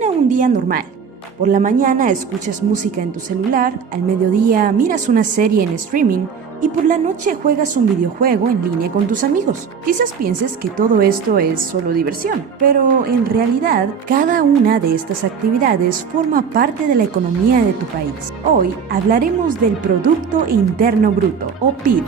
Imagina un día normal. Por la mañana escuchas música en tu celular, al mediodía miras una serie en streaming y por la noche juegas un videojuego en línea con tus amigos. Quizás pienses que todo esto es solo diversión, pero en realidad cada una de estas actividades forma parte de la economía de tu país. Hoy hablaremos del Producto Interno Bruto, o PIB,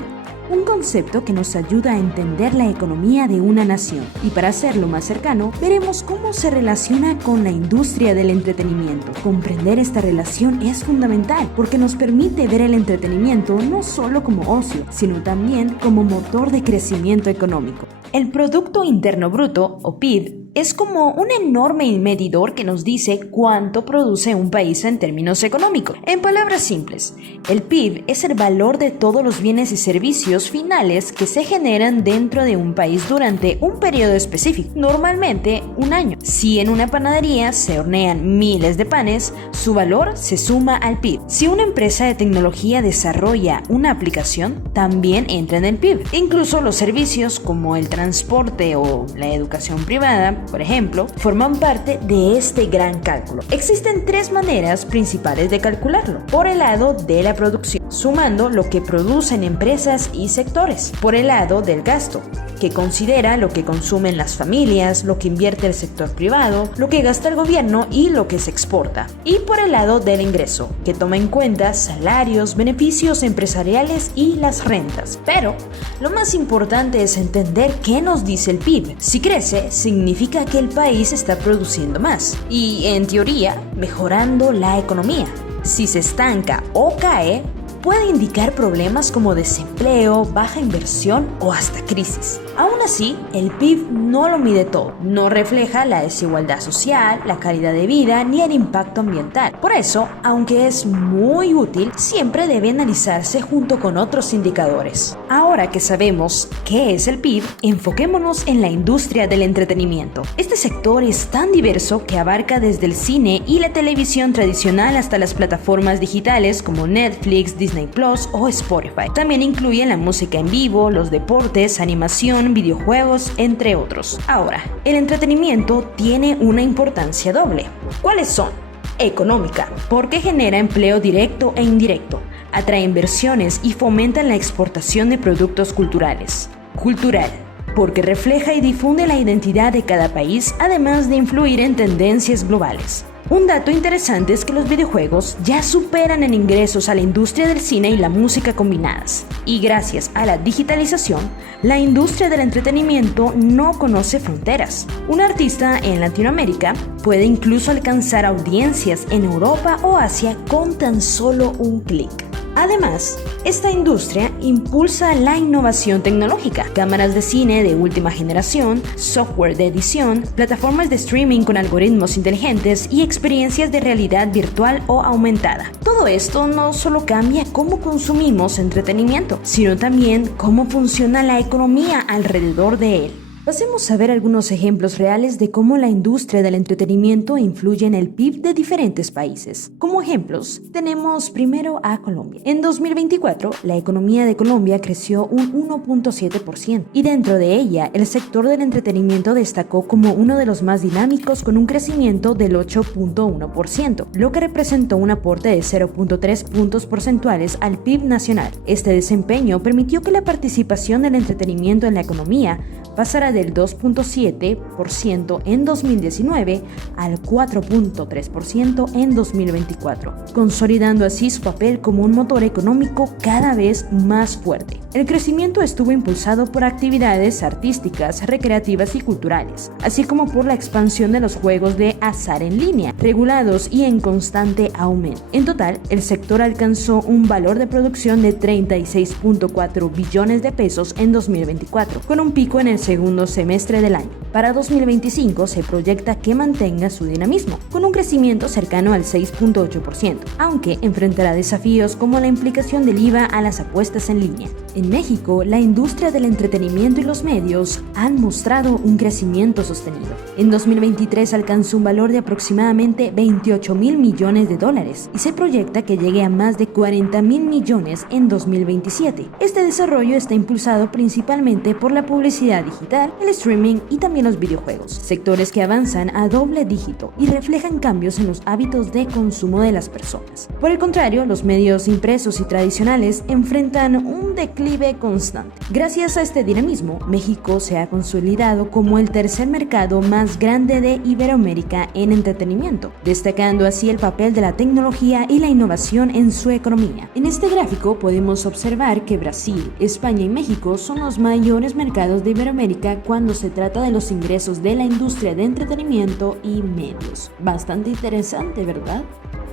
un concepto que nos ayuda a entender la economía de una nación. Y para hacerlo más cercano, veremos cómo se relaciona con la industria del entretenimiento. Comprender esta relación es fundamental porque nos permite ver el entretenimiento no solo como ocio, sino también como motor de crecimiento económico. El Producto Interno Bruto, o PIB, es como un enorme medidor que nos dice cuánto produce un país en términos económicos. En palabras simples, el PIB es el valor de todos los bienes y servicios finales que se generan dentro de un país durante un periodo específico, normalmente un año. Si en una panadería se hornean miles de panes, su valor se suma al PIB. Si una empresa de tecnología desarrolla una aplicación, también entra en el PIB. Incluso los servicios como el transporte o la educación privada, por ejemplo, forman parte de este gran cálculo. Existen tres maneras principales de calcularlo. Por el lado de la producción, sumando lo que producen empresas y sectores. Por el lado del gasto, que considera lo que consumen las familias, lo que invierte el sector privado, lo que gasta el gobierno y lo que se exporta. Y por el lado del ingreso, que toma en cuenta salarios, beneficios empresariales y las rentas. Pero lo más importante es entender qué nos dice el PIB. Si crece, significa que el país está produciendo más y, en teoría, mejorando la economía. Si se estanca o cae, puede indicar problemas como desempleo, baja inversión o hasta crisis. Aún así, el PIB no lo mide todo, no refleja la desigualdad social, la calidad de vida ni el impacto ambiental. Por eso, aunque es muy útil, siempre debe analizarse junto con otros indicadores. Ahora que sabemos qué es el PIB, enfoquémonos en la industria del entretenimiento. Este sector es tan diverso que abarca desde el cine y la televisión tradicional hasta las plataformas digitales como Netflix, Disney Plus o Spotify. También incluye la música en vivo, los deportes, animación, videojuegos, entre otros. Ahora, el entretenimiento tiene una importancia doble. ¿Cuáles son? Económica, porque genera empleo directo e indirecto, atrae inversiones y fomenta la exportación de productos culturales. Cultural, porque refleja y difunde la identidad de cada país, además de influir en tendencias globales. Un dato interesante es que los videojuegos ya superan en ingresos a la industria del cine y la música combinadas. Y gracias a la digitalización, la industria del entretenimiento no conoce fronteras. Un artista en Latinoamérica puede incluso alcanzar audiencias en Europa o Asia con tan solo un clic. Además, esta industria impulsa la innovación tecnológica, cámaras de cine de última generación, software de edición, plataformas de streaming con algoritmos inteligentes y experiencias de realidad virtual o aumentada. Todo esto no solo cambia cómo consumimos entretenimiento, sino también cómo funciona la economía alrededor de él. Pasemos a ver algunos ejemplos reales de cómo la industria del entretenimiento influye en el PIB de diferentes países. Como ejemplos, tenemos primero a Colombia. En 2024, la economía de Colombia creció un 1.7% y dentro de ella, el sector del entretenimiento destacó como uno de los más dinámicos con un crecimiento del 8.1%, lo que representó un aporte de 0.3 puntos porcentuales al PIB nacional. Este desempeño permitió que la participación del entretenimiento en la economía pasará del 2.7% en 2019 al 4.3% en 2024, consolidando así su papel como un motor económico cada vez más fuerte. El crecimiento estuvo impulsado por actividades artísticas, recreativas y culturales, así como por la expansión de los juegos de azar en línea, regulados y en constante aumento. En total, el sector alcanzó un valor de producción de 36.4 billones de pesos en 2024, con un pico en el segundo semestre del año. Para 2025 se proyecta que mantenga su dinamismo, con un crecimiento cercano al 6.8%, aunque enfrentará desafíos como la implicación del IVA a las apuestas en línea. En México, la industria del entretenimiento y los medios han mostrado un crecimiento sostenido. En 2023 alcanzó un valor de aproximadamente 28.000 millones de dólares y se proyecta que llegue a más de 40.000 millones en 2027. Este desarrollo está impulsado principalmente por la publicidad digital, el streaming y también los videojuegos, sectores que avanzan a doble dígito y reflejan cambios en los hábitos de consumo de las personas. Por el contrario, los medios impresos y tradicionales enfrentan un declive constante. Gracias a este dinamismo, México se ha consolidado como el tercer mercado más grande de Iberoamérica en entretenimiento, destacando así el papel de la tecnología y la innovación en su economía. En este gráfico podemos observar que Brasil, España y México son los mayores mercados de Iberoamérica cuando se trata de los ingresos de la industria de entretenimiento y medios. Bastante interesante, ¿verdad?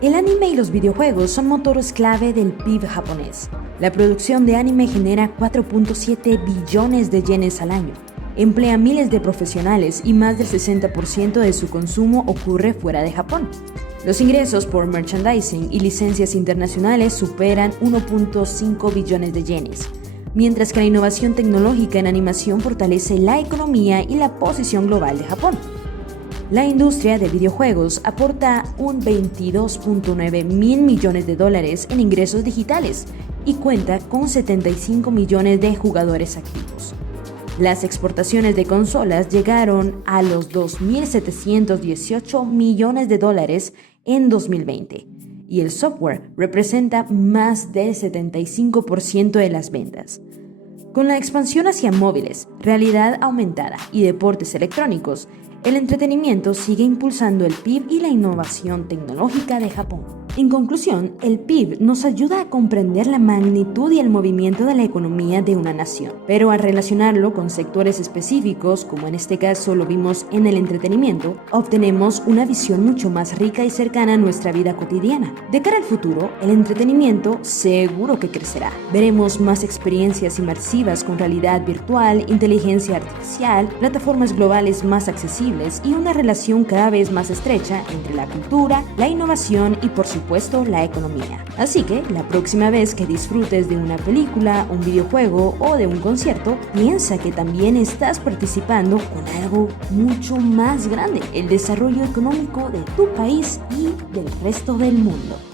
El anime y los videojuegos son motores clave del PIB japonés. La producción de anime genera 4.7 billones de yenes al año, emplea miles de profesionales y más del 60% de su consumo ocurre fuera de Japón. Los ingresos por merchandising y licencias internacionales superan 1.5 billones de yenes, mientras que la innovación tecnológica en animación fortalece la economía y la posición global de Japón. La industria de videojuegos aporta un 22.9 mil millones de dólares en ingresos digitales y cuenta con 75 millones de jugadores activos. Las exportaciones de consolas llegaron a los 2.718 millones de dólares en 2020 y el software representa más del 75% de las ventas. Con la expansión hacia móviles, realidad aumentada y deportes electrónicos, el entretenimiento sigue impulsando el PIB y la innovación tecnológica de Japón. En conclusión, el PIB nos ayuda a comprender la magnitud y el movimiento de la economía de una nación, pero al relacionarlo con sectores específicos, como en este caso lo vimos en el entretenimiento, obtenemos una visión mucho más rica y cercana a nuestra vida cotidiana. De cara al futuro, el entretenimiento seguro que crecerá. Veremos más experiencias inmersivas con realidad virtual, inteligencia artificial, plataformas globales más accesibles y una relación cada vez más estrecha entre la cultura, la innovación y por supuesto la economía. Así que la próxima vez que disfrutes de una película, un videojuego o de un concierto, piensa que también estás participando con algo mucho más grande, el desarrollo económico de tu país y del resto del mundo.